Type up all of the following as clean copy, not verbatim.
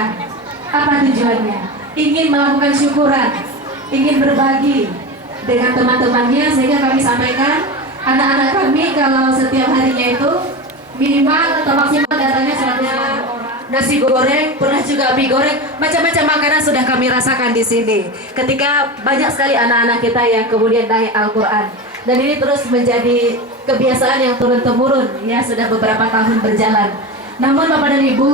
sampaikan. Apa tujuannya? Ingin melakukan syukuran, ingin berbagi dengan teman-temannya, sehingga kami sampaikan anak-anak kami kalau setiap harinya itu minimal atau maksimal datangnya 100 orang. Nasi goreng, pernah juga mie goreng, macam-macam makanan sudah kami rasakan di sini. Ketika banyak sekali anak-anak kita yang kemudian naik Al-Quran, dan ini terus menjadi kebiasaan yang turun-temurun, ya sudah beberapa tahun berjalan. Namun Bapak dan Ibu,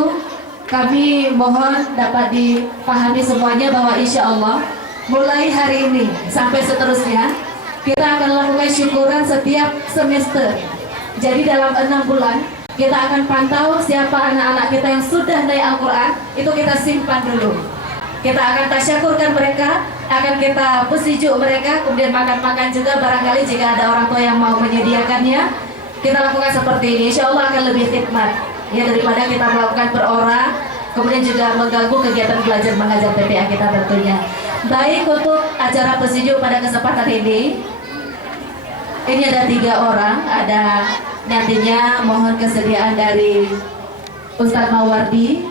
kami mohon dapat dipahami semuanya bahwa insya Allah mulai hari ini sampai seterusnya kita akan lakukan syukuran setiap semester. Jadi dalam 6 bulan kita akan pantau siapa anak-anak kita yang sudah naik Al-Quran, itu kita simpan dulu. Kita akan tasyakurkan mereka, akan kita pesijuk mereka, kemudian makan-makan juga barangkali jika ada orang tua yang mau menyediakannya. Kita lakukan seperti ini, insya Allah akan lebih khidmat ya daripada kita melakukan per orang, kemudian juga mengganggu kegiatan belajar mengajar PPA kita tentunya. Baik, untuk acara pesijuk pada kesempatan ini ada 3 orang. Ada nantinya mohon kesediaan dari Ustadz Mawardi,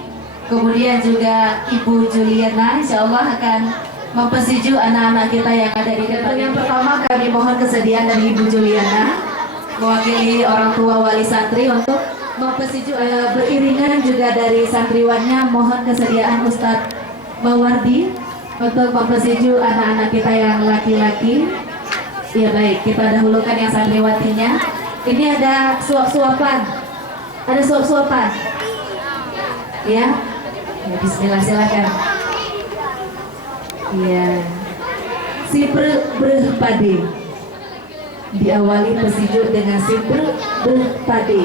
kemudian juga Ibu Juliana, insya Allah akan mempesiju anak-anak kita yang ada di depan. Yang pertama kami mohon kesediaan dari Ibu Juliana mewakili orang tua wali santri untuk mempesiju, beriringan juga dari santriwannya. Mohon kesediaan Ustadz Mawardi untuk mempesiju anak-anak kita yang laki-laki. Ya baik, kita dahulukan yang santriwatinya. Ini ada suap-suapan, ada suap-suapan. Ya, bismillah, silakan. Ya, si berpadi diawali pesijuk dengan si berpadi.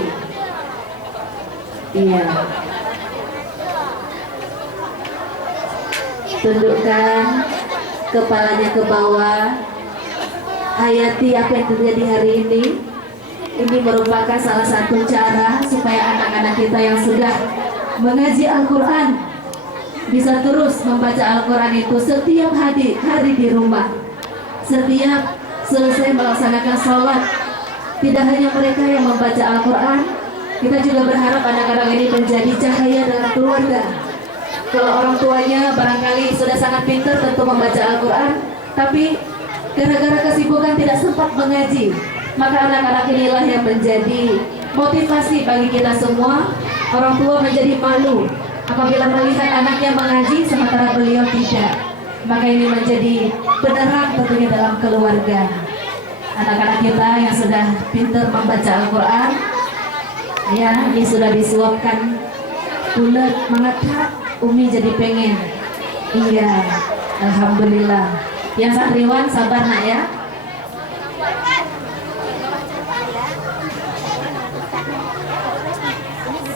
Iya. Tundukkan kepalanya ke bawah. Hayati apa yang terjadi hari ini. Ini merupakan salah satu cara supaya anak-anak kita yang sudah mengaji Al-Quran bisa terus membaca Al-Quran itu setiap hari di rumah. Setiap selesai melaksanakan sholat, tidak hanya mereka yang membaca Al-Quran, kita juga berharap anak-anak ini menjadi cahaya dalam keluarga. Kalau orang tuanya barangkali sudah sangat pintar tentu membaca Al-Quran, tapi gara-gara kesibukan tidak sempat mengaji, maka anak-anak inilah yang menjadi motivasi bagi kita semua. Orang tua menjadi malu apabila melihat anaknya mengaji sementara beliau tidak. Maka ini menjadi penerang tentunya dalam keluarga. Anak-anak kita yang sudah pintar membaca Al-Quran, ya ini sudah disuapkan bulat mengatakan Umi jadi pengen. Iya, alhamdulillah. Yang santriwan sabar nak ya.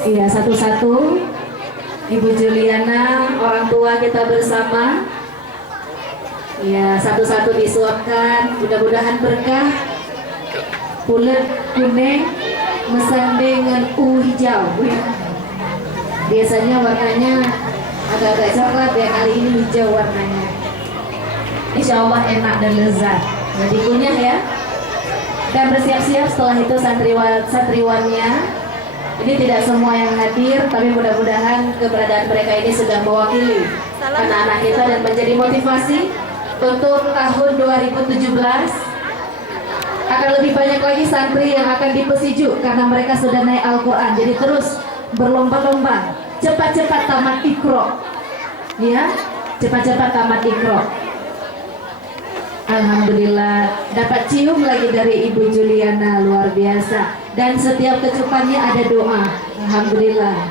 Iya, satu-satu. Ibu Juliana, orang tua kita bersama. Iya, satu-satu disuapkan. Mudah-mudahan berkah. Pulet kuning mesan dengan hijau. Biasanya warnanya agak-agak coklat ya, kali ini hijau warnanya. Insya Allah enak dan lezat. Jadi kunyah ya. Dan bersiap-siap setelah itu santriwannya. Ini tidak semua yang hadir, tapi mudah-mudahan keberadaan mereka ini sudah mewakili anak-anak kita dan menjadi motivasi untuk tahun 2017. Akan lebih banyak lagi santri yang akan dipesiju karena mereka sudah naik Al-Quran. Jadi terus berlomba-lomba, cepat-cepat tamat Iqra, ya, cepat-cepat tamat Iqra. Alhamdulillah, dapat cium lagi dari Ibu Juliana, luar biasa. Dan setiap kecupannya ada doa. Alhamdulillah.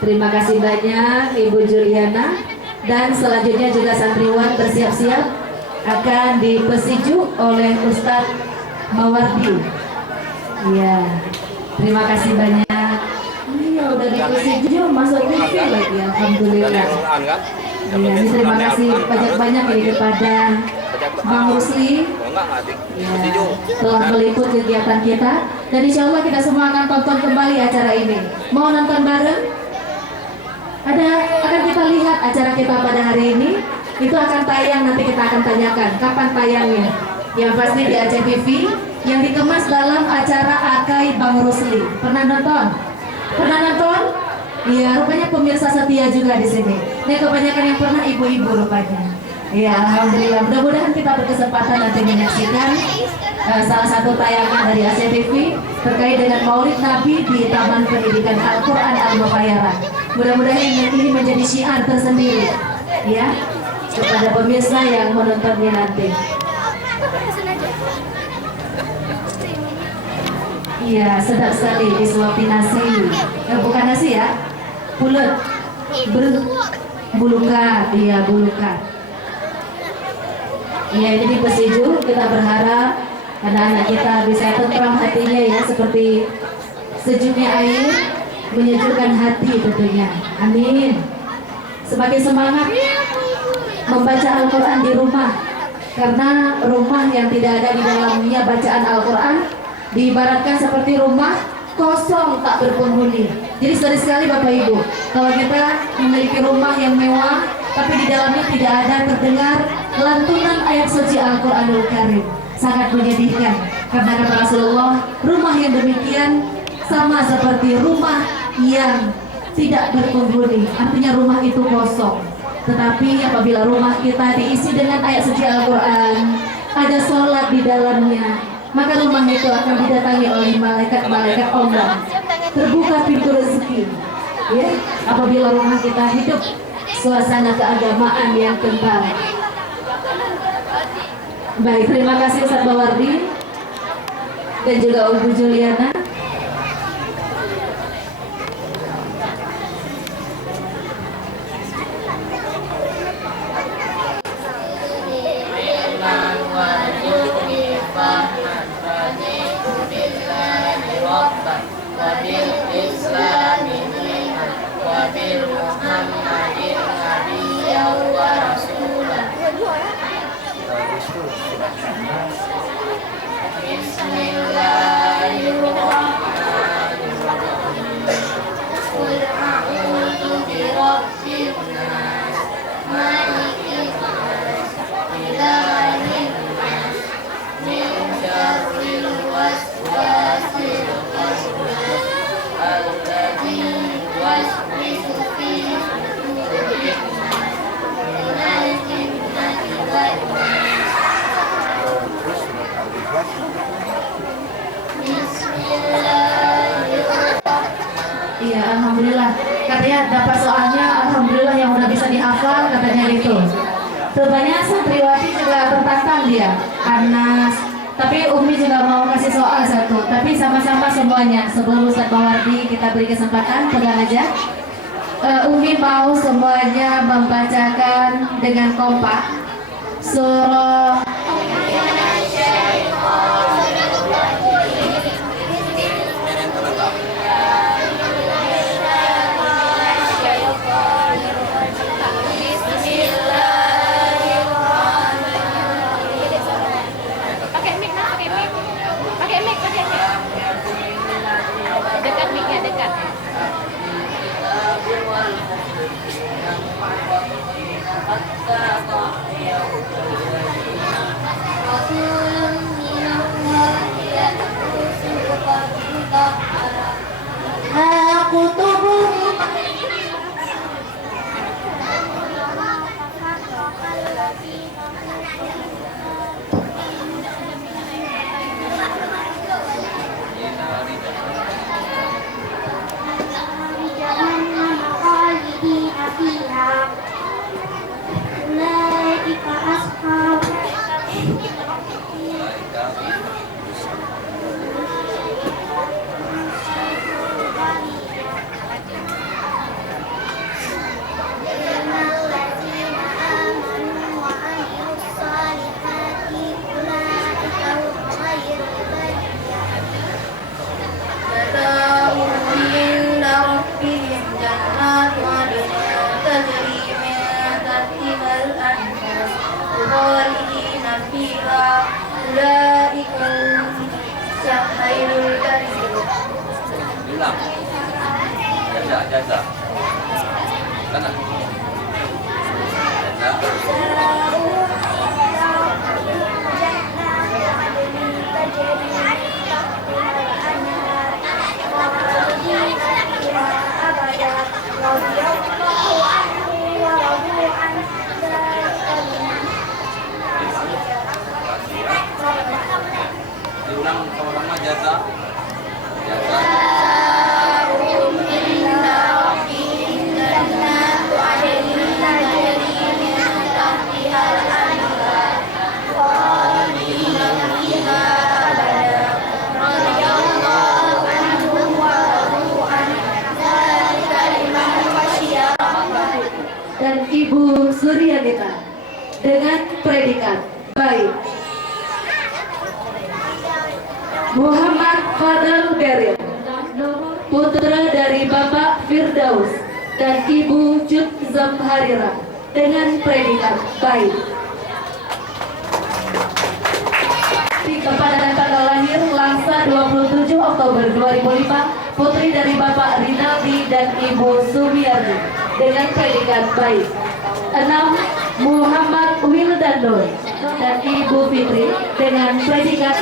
Terima kasih banyak Ibu Juliana. Dan selanjutnya juga santriwan bersiap-siap akan dipesiju oleh Ustadz Mawardi. Iya, terima kasih banyak. Iya, udah dipesiju masuk TV lagi. Alhamdulillah. Iya, ini terima kasih banyak-banyak ini kepada Bang Rusli ya, telah meliput kegiatan kita, dan insya Allah kita semua akan tonton kembali acara ini. Mau nonton bareng? Akan kita lihat acara kita pada hari ini. Itu akan tayang, nanti kita akan tanyakan kapan tayangnya. Yang pasti di Aceh TV, yang dikemas dalam acara Akai Bang Rusli. Pernah nonton? Pernah nonton? Iya, rupanya pemirsa setia juga di sini. Ini kebanyakan yang pernah ibu-ibu rupanya. Iya, alhamdulillah. Mudah-mudahan kita berkesempatan nanti menyaksikan salah satu tayangan dari ACTV terkait dengan Maulid Nabi di Taman Pendidikan Al-Quran Al-Mukhayyaran. Mudah-mudahan ini menjadi syiar tersendiri, ya, kepada pemirsa yang menontonnya nanti. Iya, sedap sekali disuapi nasi. Bukan nasi ya, pulut bulukan, iya bulukan. Ya, ini bersejuk. Kita berharap anak-anak kita bisa tentram hatinya ya, seperti sejuknya air menyejukkan hati tentunya. Amin. Sebagai semangat membaca Al-Quran di rumah, karena rumah yang tidak ada di dalamnya bacaan Al-Quran diibaratkan seperti rumah kosong tak berpenghuni. Jadi sekali Bapak Ibu, kalau kita memiliki rumah yang mewah tapi di dalamnya tidak ada terdengar lantunan ayat suci Al-Quranul Karim, sangat menyedihkan. Karena kata Rasulullah, rumah yang demikian sama seperti rumah yang tidak berpenghuni, artinya rumah itu kosong. Tetapi apabila rumah kita diisi dengan ayat suci Al-Quran, ada sholat di dalamnya, maka rumah itu akan didatangi oleh malaikat-malaikat Allah. Terbuka pintu rezeki, ya, apabila rumah kita hidup suasana keagamaan yang kental. Baik, terima kasih Ustaz Bawardi dan juga Ibu Juliana. Iya, alhamdulillah. Katanya dapat soalnya, alhamdulillah yang udah bisa dihafal katanya gitu. Rupanya santriwati juga tertantang dia, Anas. Tapi Umi juga mau kasih soal satu. Tapi sama-sama semuanya. Sebelum Ustaz Bawardi kita beri kesempatan, pegang aja. Umi mau semuanya membacakan dengan kompak surah jasa sana jasa dan Ibu Suryanita dengan predikat baik. Muhammad Fadl Geril, putra dari Bapak Firdaus dan Ibu Jud Zamharira dengan predikat baik. Kepada tanggal lahir Langsa 27 Oktober 2005, putri dari Bapak Rinaldi dan Ibu Sumiardi dengan predikat baik. 6. Muhammad Wildando dan Ibu Fitri dengan predikat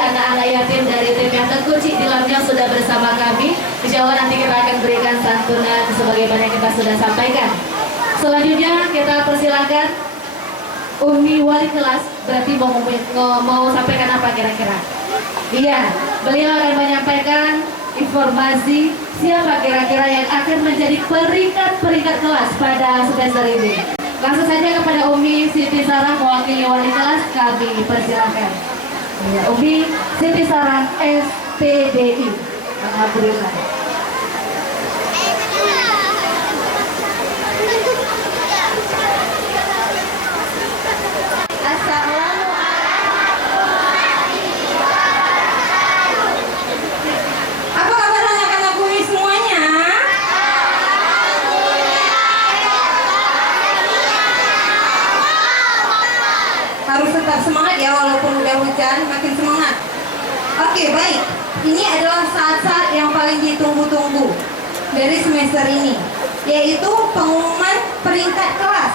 anak-anak yatim dari tim yang terkunci di dalamnya sudah bersama kami. Insya Allah nanti kita akan berikan santunan sebagaimana yang kita sudah sampaikan. Selanjutnya kita persilakan Umi wali kelas, berarti mau sampaikan apa kira-kira? Iya, beliau akan menyampaikan informasi siapa kira-kira yang akan menjadi peringkat kelas pada semester ini. Langsung saja kepada Umi Siti Sarah mewakili wali kelas, kami persilakan. Ya, Umi Siti Sarah SPDI. Alhamdulillah. Apa kabar anak-anakku ini semuanya? Harus tetap semangat ya, walaupun udah hujan, makin semangat. Oke, baik. Ini adalah saat-saat yang paling ditunggu-tunggu dari semester ini, yaitu pengumuman peringkat kelas.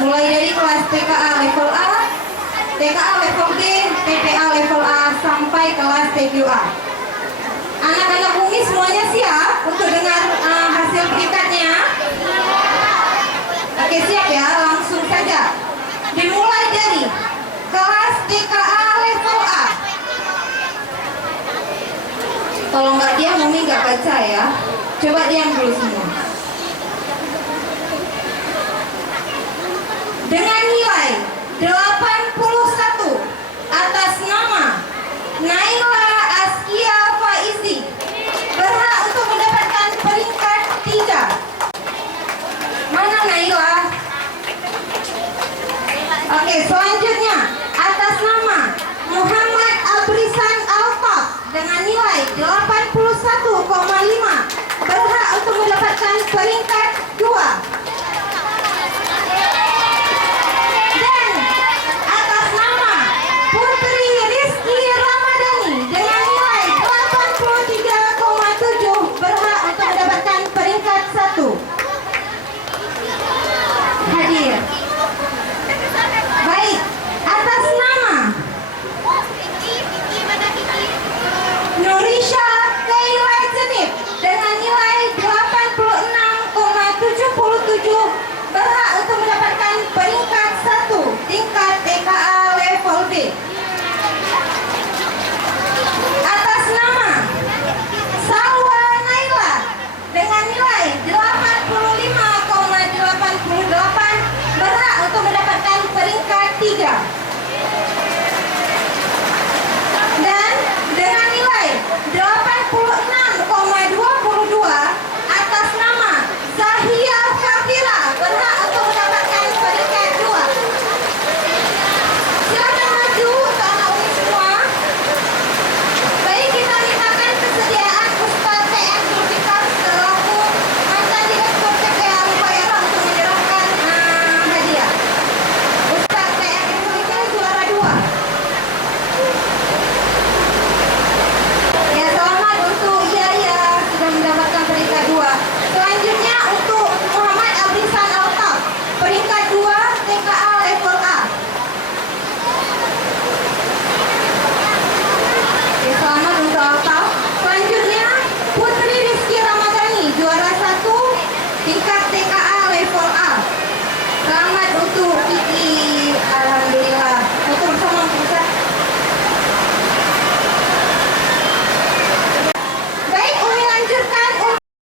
Mulai dari kelas TKA level A, TKA level B, TPA level A, sampai kelas TQA. Anak-anak Bumi semuanya siap untuk dengar hasil peringkatnya? Oke, siap ya, langsung saja. Dimulai dari kelas TKA level A. Kalau nggak diam, Umi nggak baca ya. Coba diam dulu semua.